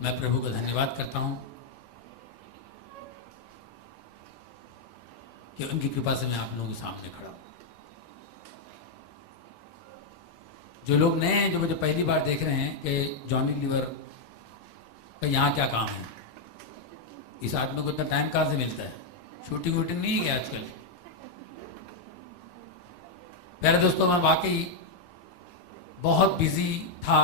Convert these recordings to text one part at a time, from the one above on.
मैं प्रभु का धन्यवाद करता हूं कि उनकी कृपा से मैं आप लोगों के सामने खड़ा हूं। जो लोग नए हैं, जो मुझे पहली बार देख रहे हैं कि जॉनी लीवर का यहाँ क्या काम है, इस आदमी को इतना टाइम कहाँ से मिलता है, शूटिंग वूटिंग नहीं है आजकल। प्यारे दोस्तों, मैं वाकई बहुत बिजी था,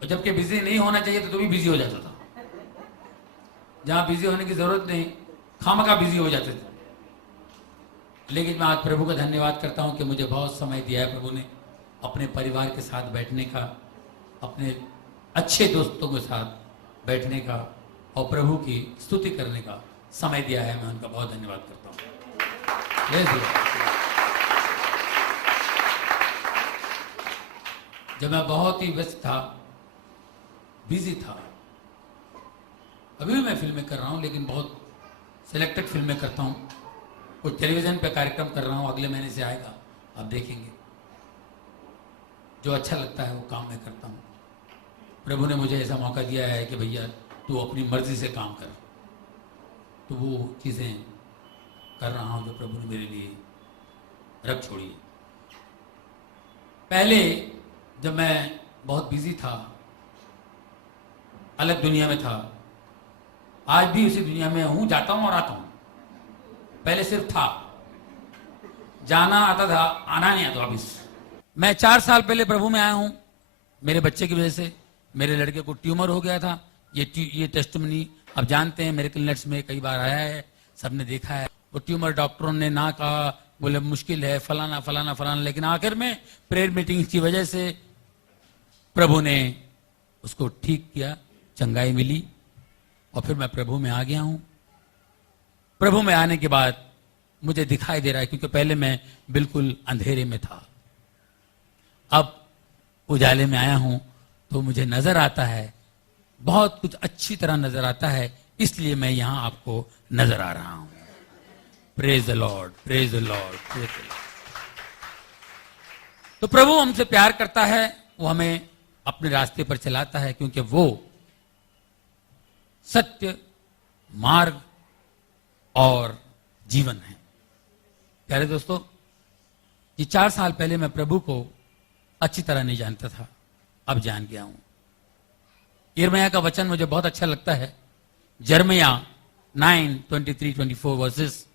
और जबकि बिजी नहीं होना चाहिए तो भी बिजी हो जाता था। जहां बिजी होने की जरूरत नहीं, खामखा बिजी हो जाते थे। लेकिन मैं आज प्रभु का धन्यवाद करता हूं कि मुझे बहुत समय दिया है प्रभु ने, अपने परिवार के साथ बैठने का, अपने अच्छे दोस्तों के साथ बैठने का और प्रभु की स्तुति करने का समय दिया है। मैं उनका बहुत धन्यवाद करता हूं। जब मैं बहुत ही व्यस्त था, बिजी था, अभी भी मैं फिल्में कर रहा हूं, लेकिन बहुत सिलेक्टेड फिल्में करता हूं। कुछ टेलीविजन पे कार्यक्रम कर रहा हूं, अगले महीने से आएगा, आप देखेंगे। जो अच्छा लगता है वो काम मैं करता हूं। प्रभु ने मुझे ऐसा मौका दिया है कि भैया तू अपनी मर्जी से काम कर, तो वो चीज़ें कर रहा हूं जो प्रभु ने मेरे लिए रख छोड़ी है। पहले जब मैं बहुत बिजी था, अलग दुनिया में था, आज भी उसी दुनिया में हूं, जाता हूं और आता हूं। पहले सिर्फ था, जाना आता था, आना नहीं आता वापिस। मैं 4 साल पहले प्रभु में आया हूं, मेरे बच्चे की वजह से। मेरे लड़के को ट्यूमर हो गया था। ये टेस्टिमनी आप जानते हैं, मेरे क्लिनिक्स में कई बार आया है, सबने देखा है। वो ट्यूमर डॉक्टरों ने ना कहा, बोले मुश्किल है, फलाना फलाना फलाना, लेकिन आखिर में प्रेयर मीटिंग की वजह से प्रभु ने उसको ठीक किया, चंगाई मिली, और फिर मैं प्रभु में आ गया हूं। प्रभु में आने के बाद मुझे दिखाई दे रहा है, क्योंकि पहले मैं बिल्कुल अंधेरे में था, अब उजाले में आया हूं तो मुझे नजर आता है, बहुत कुछ अच्छी तरह नजर आता है, इसलिए मैं यहां आपको नजर आ रहा हूं। Praise the Lord, praise the Lord, praise the Lord. तो प्रभु हमसे प्यार करता है, वो हमें अपने रास्ते पर चलाता है, क्योंकि वो सत्य, मार्ग और जीवन है। प्यारे दोस्तों, ये 4 साल पहले मैं प्रभु को अच्छी तरह नहीं जानता था, अब जान गया हूं। यिर्मयाह का वचन मुझे बहुत अच्छा लगता है, यिर्मयाह 9:23-24 वर्सेस।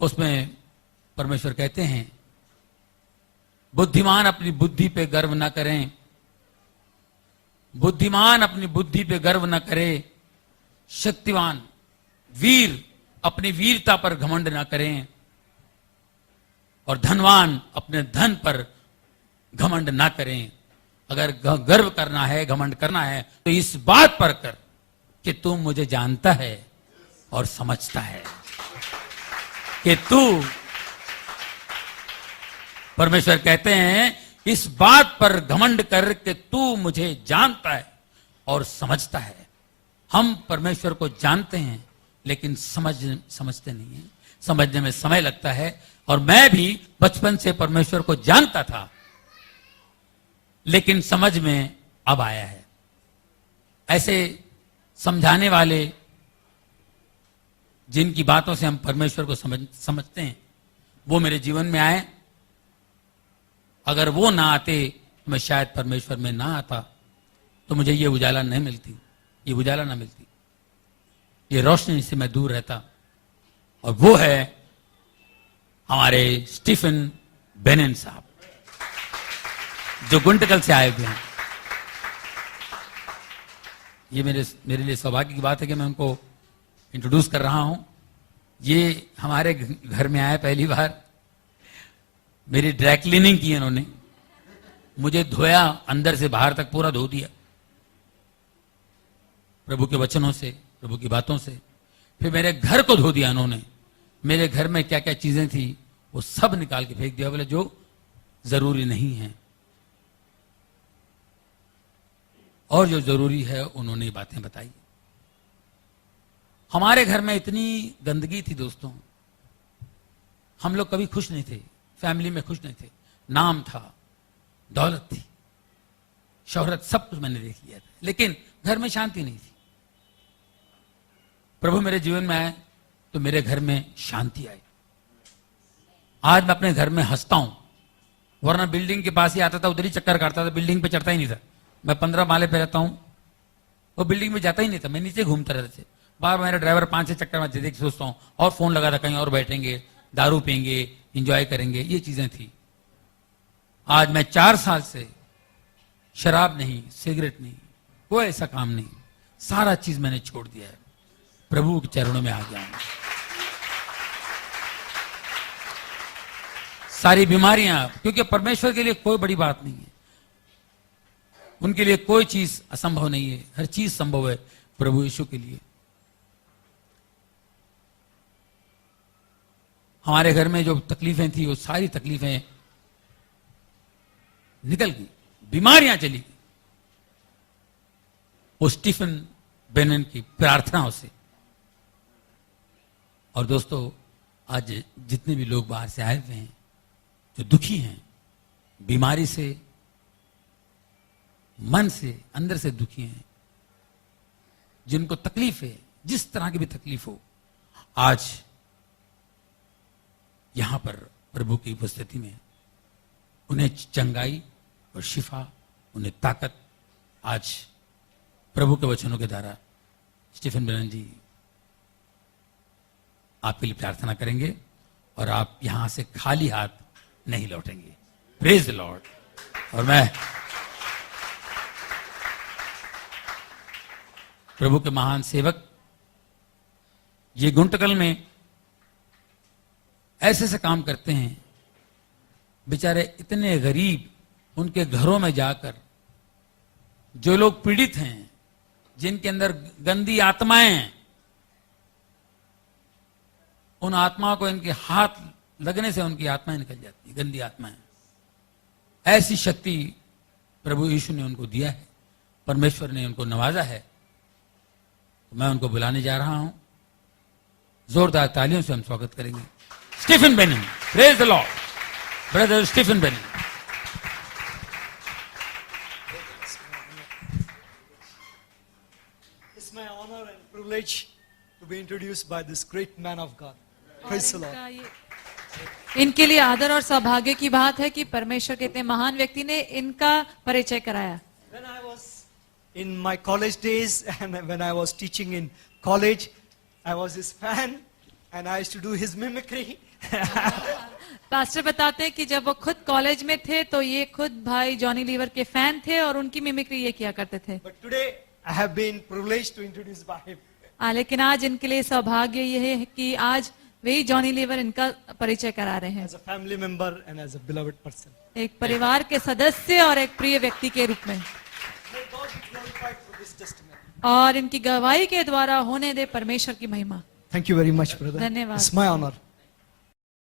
उसमें परमेश्वर कहते हैं, बुद्धिमान अपनी बुद्धि पे गर्व न करें, बुद्धिमान अपनी बुद्धि पे गर्व न करे, शक्तिवान वीर अपनी वीरता पर घमंड न करें, और धनवान अपने धन पर घमंड ना करें। अगर गर्व करना है, घमंड करना है, तो इस बात पर कर कि तू मुझे जानता है और समझता है, कि तू, परमेश्वर कहते हैं, इस बात पर घमंड कर कि तू मुझे जानता है और समझता है। हम परमेश्वर को जानते हैं, लेकिन समझते नहीं हैं, समझने में समय लगता है। और मैं भी बचपन से परमेश्वर को जानता था, लेकिन समझ में अब आया है। ऐसे समझाने वाले, जिनकी बातों से हम परमेश्वर को समझते हैं, वो मेरे जीवन में आए। अगर वो ना आते, मैं शायद परमेश्वर में ना आता, तो मुझे ये उजाला नहीं मिलती, ये उजाला ना मिलती, ये रोशनी से मैं दूर रहता। और वो है हमारे स्टीफन बेनेन साहब, जो गुंटकल से आए हुए हैं। ये मेरे लिए सौभाग्य की बात है कि मैं उनको इंट्रोड्यूस कर रहा हूं। ये हमारे घर में आए पहली बार, मेरी ड्राई क्लीनिंग की इन्होंने, मुझे धोया अंदर से बाहर तक, पूरा धो दिया प्रभु के वचनों से, प्रभु की बातों से। फिर मेरे घर को धो दिया इन्होंने, मेरे घर में क्या क्या चीजें थी वो सब निकाल के फेंक दिया, बोले जो जरूरी नहीं है, और जो जरूरी है उन्होंने बातें बताई। हमारे घर में इतनी गंदगी थी दोस्तों, हम लोग कभी खुश नहीं थे, फैमिली में खुश नहीं थे। नाम था, दौलत थी, शोहरत, सब कुछ मैंने देख लिया था, लेकिन घर में शांति नहीं थी। प्रभु मेरे जीवन में आए तो मेरे घर में शांति आई। आज मैं अपने घर में हंसता हूं, वरना बिल्डिंग के पास ही आता था, उधर ही चक्कर काटता था, बिल्डिंग पे चढ़ता ही नहीं था। मैं 15 माले पे रहता हूं, वो बिल्डिंग में जाता ही नहीं था, मैं नीचे घूमता रहता था। बार मेरा ड्राइवर 5-6 चक्कर में देख सोचता हूँ और फोन लगा था, कहीं और बैठेंगे, दारू पियेंगे, इंजॉय करेंगे, ये चीजें थी। आज मैं 4 साल से शराब नहीं, सिगरेट नहीं, कोई ऐसा काम नहीं, सारा चीज मैंने छोड़ दिया है, प्रभु के चरणों में आ गया हूं। सारी बीमारियां, क्योंकि परमेश्वर के लिए कोई बड़ी बात नहीं है, उनके लिए कोई चीज असंभव नहीं है, हर चीज संभव है प्रभु यीशु के लिए। हमारे घर में जो तकलीफें थी वो सारी तकलीफें निकल गई, बीमारियां चली गई, वो स्टीफन बेनन की प्रार्थनाओं से। और दोस्तों, आज जितने भी लोग बाहर से आए हुए हैं, जो दुखी हैं, बीमारी से, मन से, अंदर से दुखी हैं, जिनको तकलीफ है, जिस तरह की भी तकलीफ हो, आज यहां पर प्रभु की उपस्थिति में उन्हें चंगाई और शिफा, उन्हें ताकत आज प्रभु के वचनों के द्वारा स्टीफन बेनन जी आपके लिए प्रार्थना करेंगे और आप यहां से खाली हाथ नहीं लौटेंगे। Praise the Lord. और मैं प्रभु के महान सेवक ये गुंटकल में ऐसे से काम करते हैं, बेचारे इतने गरीब, उनके घरों में जाकर जो लोग पीड़ित हैं, जिनके अंदर गंदी आत्माएं हैं, उन आत्माओं को इनके हाथ लगने से उनकी आत्माएं निकल जाती है, गंदी आत्माएं। ऐसी शक्ति प्रभु यीशु ने उनको दिया है, परमेश्वर ने उनको नवाजा है। तो मैं उनको बुलाने जा रहा हूं, जोरदार तालियों से हम स्वागत करेंगे Stephen Bennon. Praise the Lord, brother Stephen Bennon. It's my honor and privilege to be introduced by this great man of God. Praise the Lord. इनके लिए आदर और सौभाग्य की बात है कि परमेश्वर के इतने महान व्यक्ति ने इनका परिचय कराया। When I was in my college days and when I was teaching in college, I was his fan and I used to do his mimicry. Pastor बताते हैं कि जब वो खुद कॉलेज में थे तो ये खुद भाई जॉनी लीवर के फैन थे और उनकी मिमिक्री ये किया करते थे। But today I have been privileged to introduce by him. लेकिन आज इनके लिए सौभाग्य ये है कि आज वही जॉनी लीवर इनका परिचय करा रहे हैं, As a family member and as a beloved person. एक परिवार के सदस्य और एक प्रिय व्यक्ति के रूप में। May God be glorified for this testimony. और इनकी गवाही के द्वारा होने दे परमेश्वर की महिमा। Thank you very much, brother. धन्यवाद। It's my honor.